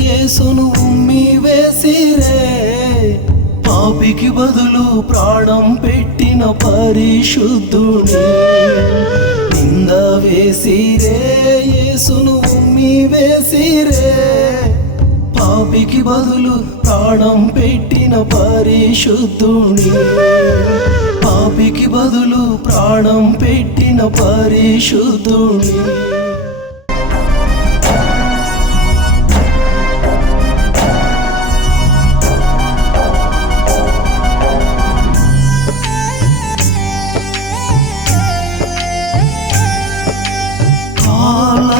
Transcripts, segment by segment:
యేసును ఉమ్మి వేసిరే పాపికి బదులు ప్రాణం పెట్టిన పరిశుద్ధుడే నింద వేసిరే యేసును ఉమ్మి వేసిరే పాపికి బదులు ప్రాణం పెట్టిన పరిశుద్ధుని పాపికి బదులు ప్రాణం పెట్టిన పరిశుద్ధుని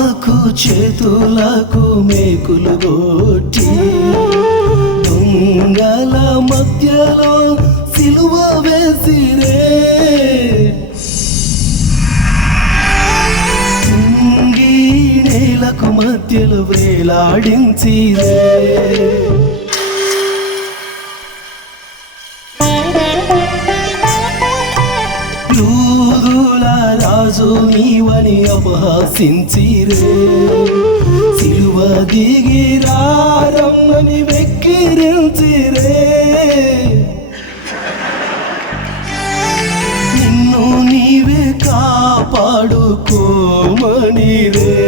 కాళ్ళకు చేతులకు మేకులు కొట్టి దొంగల మధ్యలో సిలువ వేసిరే. నేలకు మధ్యలో వేలాడించిరే. యూదుల రాజు నీవని అపహసించిరే. సిలువ దిగి రమ్మని వెక్కిరించిరే. నిన్ను నీవే కాపాడుకోమని రే